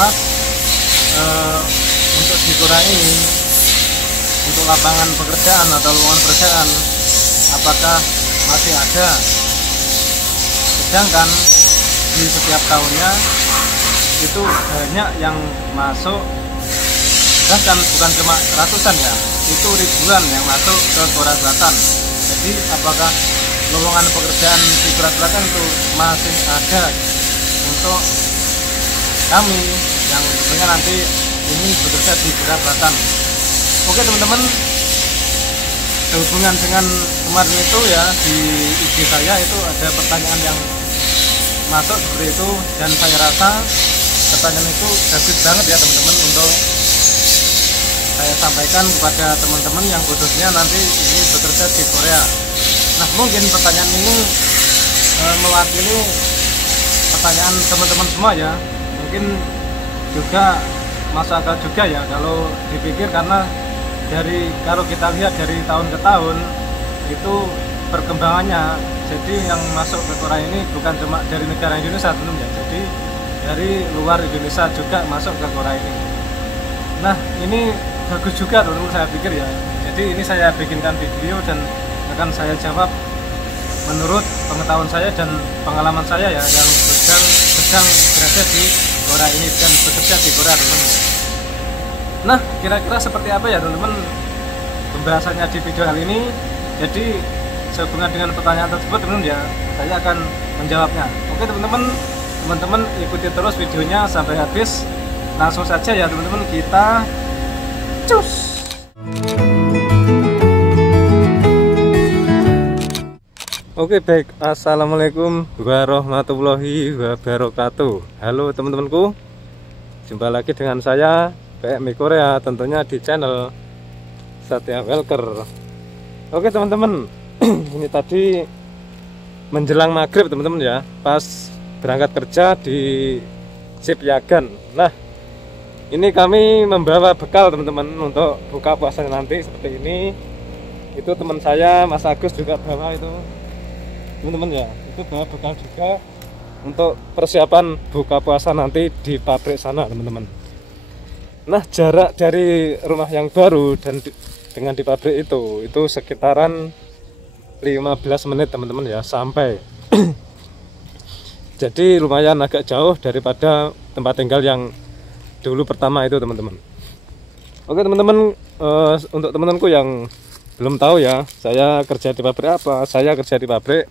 Mas, untuk di Korea ini, untuk lapangan pekerjaan atau lowongan pekerjaan, apakah masih ada? Sedangkan di setiap tahunnya itu banyak yang masuk, bahkan bukan cuma ratusan ya, itu ribuan yang masuk ke Korea Selatan. Jadi apakah lowongan pekerjaan di Korea Selatan itu masih ada untuk kami yang tentunya nanti ingin bekerja di Korea Selatan? Oke teman-teman, sehubungan dengan kemarin itu ya, di IG saya itu ada pertanyaan yang masuk seperti itu, dan saya rasa pertanyaan itu bagus banget ya teman-teman untuk saya sampaikan kepada teman-teman yang khususnya nanti ini bekerja di Korea. Nah, mungkin pertanyaan ini mewakili pertanyaan teman-teman semua ya, mungkin juga masuk akal juga ya kalau dipikir, karena kalau kita lihat dari tahun ke tahun itu perkembangannya. Jadi yang masuk ke Korea ini bukan cuma dari negara Indonesia tentunya, jadi dari luar Indonesia juga masuk ke Korea ini. Nah, ini bagus juga teman-teman, saya pikir ya. Jadi ini saya bikinkan video dan akan saya jawab menurut pengetahuan saya dan pengalaman saya ya, yang sedang berada di Korea ini dan bekerja di Korea teman-teman. Nah, kira-kira seperti apa ya teman-teman pembahasannya di video kali ini. Jadi sehubungan dengan pertanyaan tersebut teman-teman ya, saya akan menjawabnya. Oke teman-teman ikuti terus videonya sampai habis. Langsung saja ya teman-teman, kita cus. Oke baik, assalamualaikum warahmatullahi wabarakatuh. Halo teman-temanku, jumpa lagi dengan saya PMI Korea, tentunya di channel Satya Welker. Oke teman-teman, ini tadi menjelang maghrib teman-teman ya, pas berangkat kerja di Sipyagan. Nah, ini kami membawa bekal teman-teman untuk buka puasanya nanti seperti ini. Itu teman saya Mas Agus juga bawa itu teman-teman ya, itu bawa bekal juga untuk persiapan buka puasa nanti di pabrik sana teman-teman. Nah, jarak dari rumah yang baru dan dengan di pabrik itu sekitaran 15 menit teman-teman ya sampai. Jadi lumayan agak jauh daripada tempat tinggal yang dulu pertama itu teman-teman. Oke teman-teman, untuk teman-temanku yang belum tahu ya, saya kerja di pabrik apa? Saya kerja di pabrik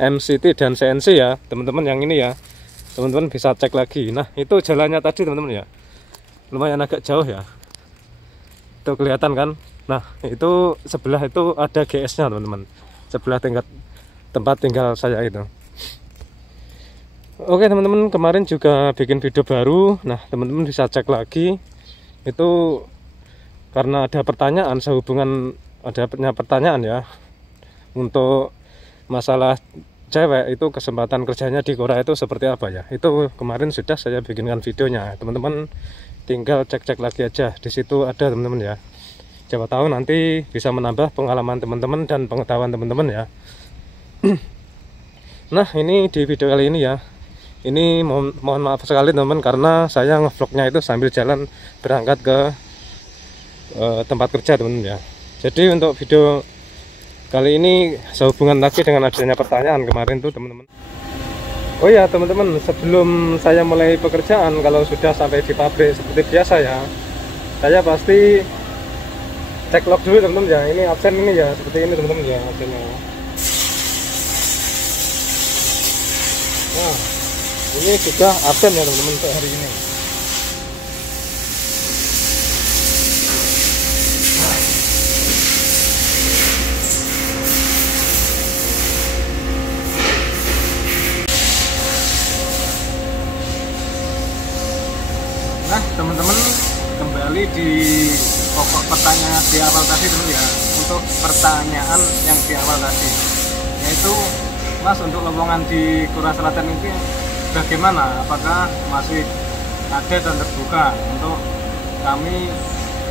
MCT dan CNC ya teman-teman. Yang ini ya teman-teman bisa cek lagi. Nah, itu jalannya tadi teman-teman ya, lumayan agak jauh ya, itu kelihatan kan. Nah, itu sebelah itu ada GS nya teman-teman, sebelah tempat tinggal saya itu. Oke teman-teman, kemarin juga bikin video baru. Nah, teman-teman bisa cek lagi. Itu karena ada pertanyaan, sehubungan adanya pertanyaan ya, untuk masalah cewek itu kesempatan kerjanya di Korea itu seperti apa ya. Itu kemarin sudah saya bikinkan videonya. Teman-teman tinggal cek-cek lagi aja. Di situ ada teman-teman ya. Siapa tahu nanti bisa menambah pengalaman teman-teman dan pengetahuan teman-teman ya. Nah, ini di video kali ini ya, ini mohon maaf sekali teman-teman, karena saya ngevlognya itu sambil jalan berangkat ke tempat kerja teman-teman ya. Jadi untuk video kali ini sehubungan lagi dengan adanya pertanyaan kemarin tuh teman-teman. Oh ya teman-teman, sebelum saya mulai pekerjaan, kalau sudah sampai di pabrik seperti biasa ya, saya pasti cek log dulu teman-teman ya. Ini absen ini ya, seperti ini teman-teman ya absennya. Nah, ini sudah absen ya teman-teman untuk hari ini. Nah teman-teman, kembali di pokok pertanyaan di awal tadi teman ya, untuk pertanyaan yang di awal tadi, yaitu Mas, untuk lowongan di Korea Selatan ini bagaimana? Apakah masih ada dan terbuka untuk kami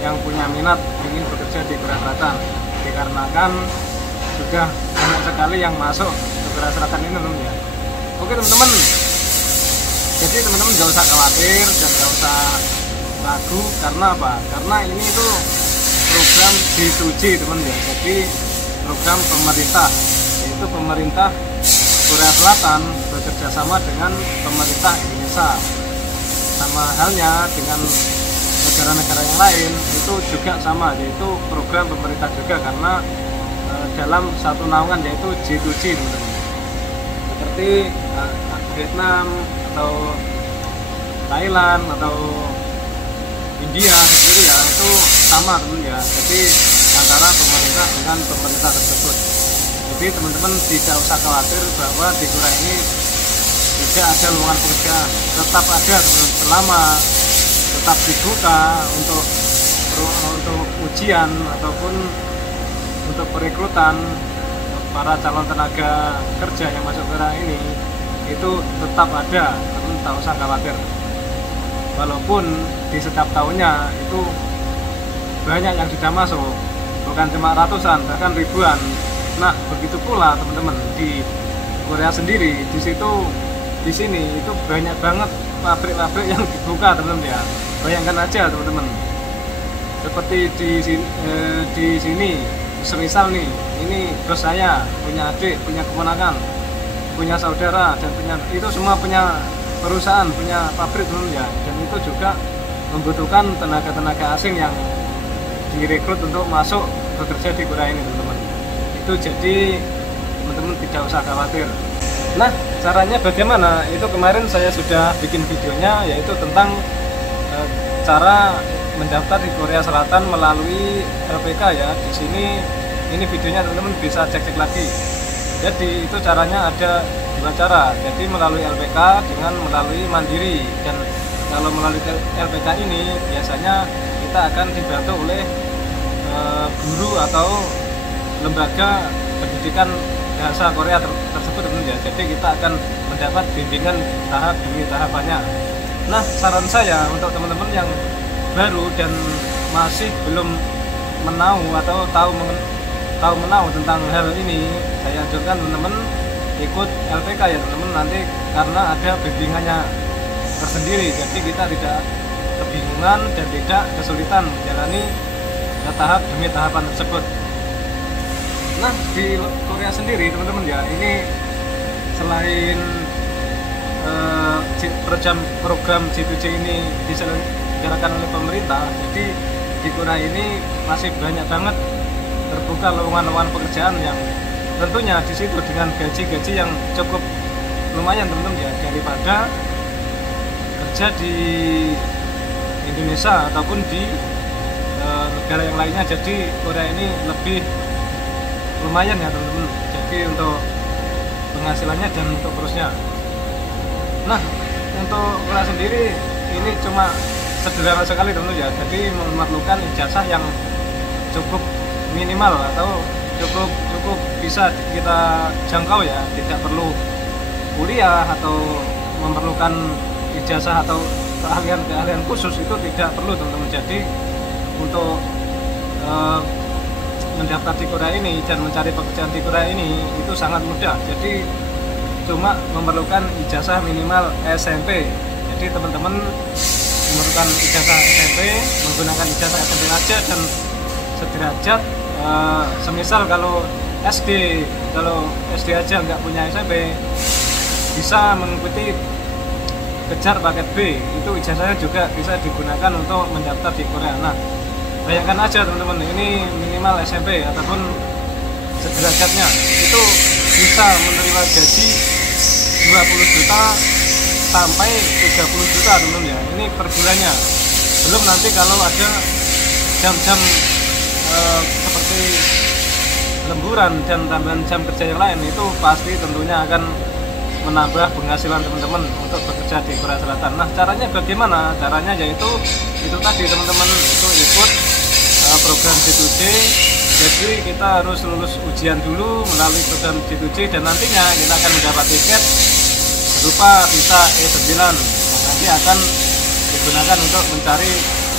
yang punya minat ingin bekerja di Korea Selatan? Dikarenakan sudah banyak sekali yang masuk ke Korea Selatan ini teman ya. Oke teman-teman, Jadi teman-teman nggak usah khawatir dan nggak usah ragu, karena apa? Karena ini itu program G2G teman ya. Jadi program pemerintah, yaitu pemerintah Korea Selatan bekerja sama dengan pemerintah Indonesia. Sama halnya dengan negara-negara yang lain itu juga sama, yaitu program pemerintah juga, karena dalam satu naungan yaitu G2G teman-teman. Seperti Vietnam atau Thailand atau India gitu ya, itu sama teman ya. Jadi antara pemerintah dengan pemerintah tersebut. Jadi teman-teman tidak usah khawatir bahwa di Korea ini tidak ada lowongan pekerjaan. Tetap ada teman-teman, selama tetap dibuka untuk ujian ataupun untuk perekrutan para calon tenaga kerja yang masuk Korea ini, itu tetap ada, teman-teman tak usah khawatir. Walaupun di setiap tahunnya itu banyak yang sudah masuk, bukan cuma ratusan, bahkan ribuan. Nah, begitu pula teman-teman di Korea sendiri, di sini itu banyak banget pabrik-pabrik yang dibuka teman-teman ya. Bayangkan aja teman-teman, seperti di sini, semisal nih, ini bos saya punya adik, punya keponakan, punya saudara, dan itu semua punya perusahaan, punya pabrik teman-teman ya. Dan itu juga membutuhkan tenaga-tenaga asing yang direkrut untuk masuk bekerja di Korea ini teman-teman. Itu jadi teman-teman tidak usah khawatir. Nah, caranya bagaimana? Itu kemarin saya sudah bikin videonya, yaitu tentang cara mendaftar di Korea Selatan melalui LPK ya. Di sini ini videonya teman-teman bisa cek-cek lagi. Jadi itu caranya ada dua cara. Jadi melalui LPK dengan melalui mandiri. Dan kalau melalui LPK ini biasanya kita akan dibantu oleh guru atau lembaga pendidikan bahasa Korea tersebut teman-teman ya. Jadi kita akan mendapat bimbingan tahap demi tahapannya. Nah, saran saya untuk teman-teman yang baru dan masih belum menahu atau tahu menahu tentang hal ini, saya anjurkan teman-teman ikut LPK ya teman-teman, nanti karena ada bimbingannya tersendiri. Jadi kita tidak kebingungan dan tidak kesulitan menjalani tahap demi tahapan tersebut. Nah, di Korea sendiri teman-teman ya, ini selain program G2G ini diselenggarakan oleh pemerintah, jadi di Korea ini masih banyak banget terbuka lowongan-lowongan pekerjaan yang tentunya di situ dengan gaji-gaji yang cukup lumayan teman-teman ya, daripada kerja di Indonesia ataupun di negara yang lainnya. Jadi Korea ini lebih lumayan ya teman-teman, jadi untuk penghasilannya dan untuk kursusnya. Nah, untuk Korea sendiri ini cuma sederhana sekali teman-teman ya, jadi memerlukan ijazah yang cukup minimal atau cukup bisa kita jangkau ya, tidak perlu kuliah atau memerlukan ijazah atau keahlian khusus, itu tidak perlu teman-teman. Jadi untuk mendaftar di Korea ini dan mencari pekerjaan di Korea ini itu sangat mudah. Jadi cuma memerlukan ijazah minimal SMP. Jadi teman-teman memerlukan ijazah SMP, menggunakan ijazah SMP aja dan sederajat. Semisal kalau SD aja nggak punya SMP, bisa mengikuti kejar paket B, itu ijazahnya juga bisa digunakan untuk mendaftar di Korea. Nah, bayangkan aja teman-teman, ini minimal SMP ataupun sederajatnya itu bisa menerima gaji 20 juta sampai 30 juta teman-teman ya, ini per bulannya. Belum nanti kalau ada jam-jam seperti lemburan dan tambahan jam kerja yang lain, itu pasti tentunya akan menambah penghasilan teman-teman untuk bekerja di Korea Selatan. Nah, caranya bagaimana? Caranya yaitu itu tadi teman-teman, itu ikut program G2G. Jadi kita harus lulus ujian dulu melalui program G2G dan nantinya kita akan mendapat tiket berupa visa E9 yang nanti akan digunakan untuk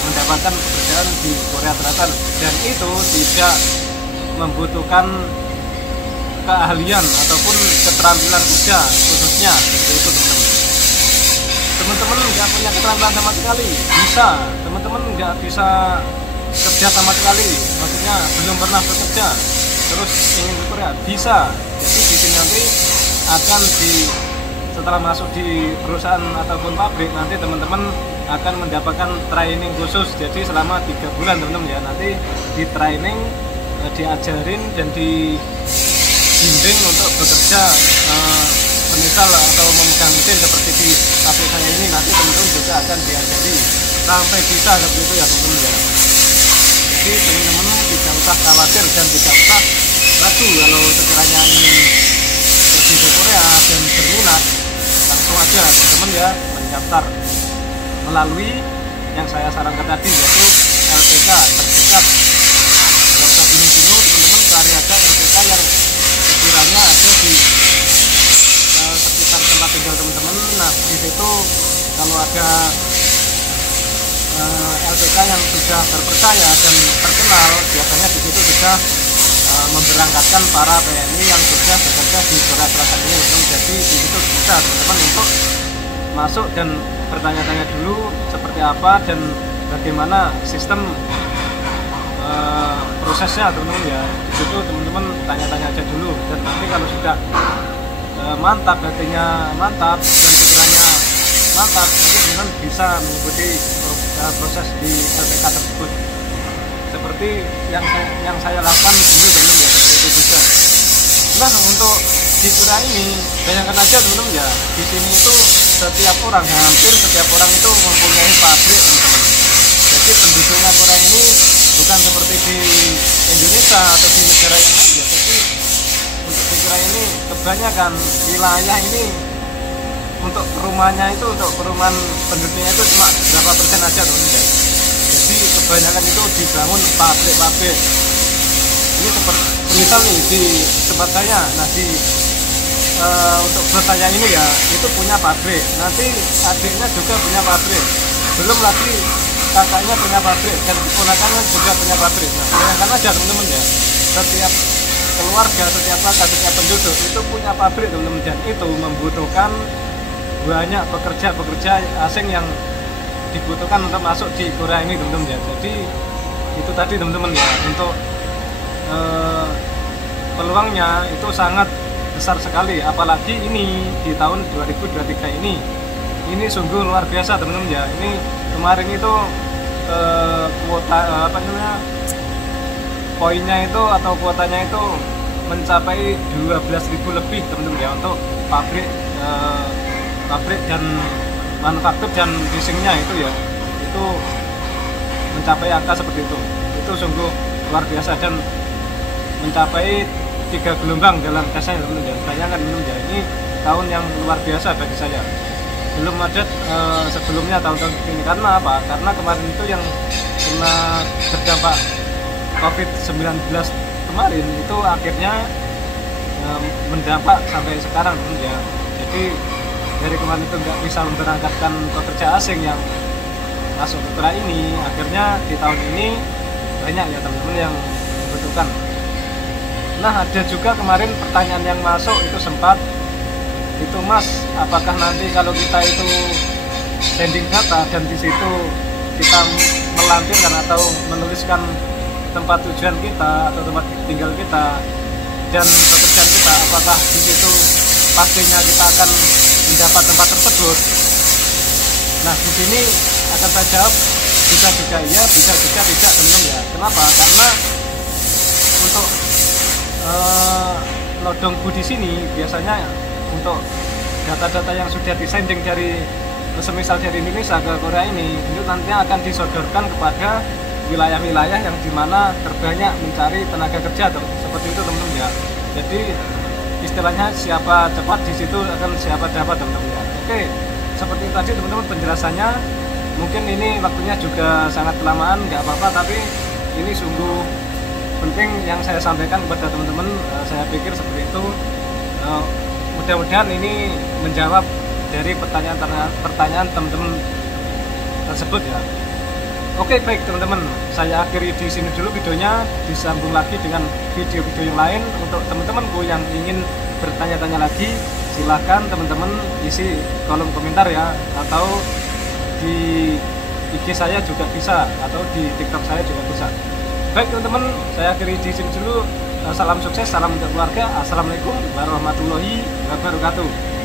mendapatkan pekerjaan di Korea Selatan, dan itu tidak membutuhkan keahlian ataupun keterampilan kerja khususnya, seperti itu teman-teman. punya keterampilan sama sekali, bisa. Teman-teman nggak bisa kerja sama sekali, maksudnya belum pernah bekerja, terus ingin ke Korea, bisa. Jadi di sini nanti akan setelah masuk di perusahaan ataupun pabrik, nanti teman-teman akan mendapatkan training khusus. Jadi selama 3 bulan teman-teman ya, nanti di training, diajarin dan dibimbing untuk bekerja semisal atau memegang mesin seperti di pabrik saya ini. Nanti teman-teman juga akan diajari sampai bisa seperti itu ya teman-teman ya. Jadi teman-teman tidak usah khawatir dan tidak usah ragu kalau sekiranya ingin pergi ke Korea dan berminat, langsung aja teman-teman ya mendaftar melalui yang saya sarankan tadi, yaitu LPK terdekat. Nggak usah bingung-bingung teman-teman, cari aja LPK yang sekiranya ada di sekitar tempat tinggal teman-teman. Nah di situ kalau ada LPK yang sudah terpercaya dan terkenal, biasanya di situ sudah memberangkatkan para PNI yang sudah bekerja di Korea Selatan ini. Jadi di situ bisa teman-teman untuk masuk dan bertanya-tanya dulu seperti apa dan bagaimana sistem prosesnya teman-teman ya. Di situ teman-teman tanya-tanya aja dulu, dan nanti kalau sudah mantap, artinya mantap dan pikirannya mantap, nanti teman-teman bisa mengikuti proses di LPK tersebut seperti yang saya lakukan dulu teman-teman ya, seperti itu juga. Nah untuk di Korea ini bayangkan aja teman-teman ya, di sini itu setiap orang, hampir setiap orang itu mempunyai pabrik teman-teman. Jadi penduduknya Korea ini bukan seperti di Indonesia atau di negara yang lain ya. Jadi untuk di Korea ini kebanyakan wilayah ini untuk perumahannya itu, untuk perumahan penduduknya itu cuma berapa persen aja teman-teman. Jadi kebanyakan itu dibangun pabrik-pabrik. Ini seperti misal nih di tempat saya, nah untuk bos saya ini ya, itu punya pabrik, nanti adiknya juga punya pabrik, belum lagi kakaknya punya pabrik, dan keponakannya juga punya pabrik. Nah bayangkan aja teman-teman ya, setiap keluarga, setiap kakak, setiap penduduk itu punya pabrik teman-teman, dan itu membutuhkan banyak pekerja asing yang dibutuhkan untuk masuk di Korea ini teman-teman ya. Jadi itu tadi teman-teman ya, untuk peluangnya itu sangat besar sekali, apalagi ini di tahun 2023 ini sungguh luar biasa teman-teman ya. Ini kemarin itu kuota poinnya itu atau kuotanya itu mencapai 12.000 lebih teman-teman ya, untuk pabrik dan manufaktur dan leasingnya itu ya, itu mencapai angka seperti itu sungguh luar biasa dan mencapai 3 gelombang dalam tesnya teman-teman ya. Bayangkan teman-teman ya, ini tahun yang luar biasa bagi saya, belum ada sebelumnya tahun-tahun ini. Karena apa? Karena kemarin itu yang kena terdampak COVID-19 kemarin itu akhirnya mendampak sampai sekarang teman-teman ya. Jadi dari kemarin itu nggak bisa memberangkatkan pekerja asing yang masuk ke Korea ini, akhirnya di tahun ini banyak ya teman-teman yang membutuhkan. Nah ada juga kemarin pertanyaan yang masuk itu sempat itu, Mas, apakah nanti kalau kita itu sending data dan di situ kita melampirkan atau menuliskan tempat tujuan kita atau tempat tinggal kita dan pekerjaan kita, apakah di situ pastinya kita akan mendapat tempat tersebut? Nah di sini akan saya jawab bisa juga iya, bisa juga tidak teman-teman ya. Kenapa? Karena untuk lodongku di sini biasanya untuk data-data yang sudah disending dari semisal dari Indonesia ke Korea ini, itu nantinya akan disodorkan kepada wilayah-wilayah yang dimana terbanyak mencari tenaga kerja tuh, seperti itu teman-teman ya. Jadi istilahnya siapa cepat di situ akan siapa dapat teman-teman ya. Oke, seperti itu tadi teman-teman penjelasannya. Mungkin ini waktunya juga sangat kelamaan, nggak apa-apa, tapi ini sungguh penting yang saya sampaikan kepada teman-teman. Saya pikir seperti itu. Mudah-mudahan ini menjawab dari pertanyaan teman-teman tersebut ya. Oke, baik teman-teman, saya akhiri di sini dulu videonya, disambung lagi dengan video-video yang lain. Untuk teman-temanku yang ingin bertanya-tanya lagi, silahkan teman-teman isi kolom komentar ya, atau di IG saya juga bisa, atau di TikTok saya juga bisa. Baik teman-teman, saya akhiri di sini dulu. Salam sukses, salam untuk keluarga. Assalamualaikum warahmatullahi wabarakatuh.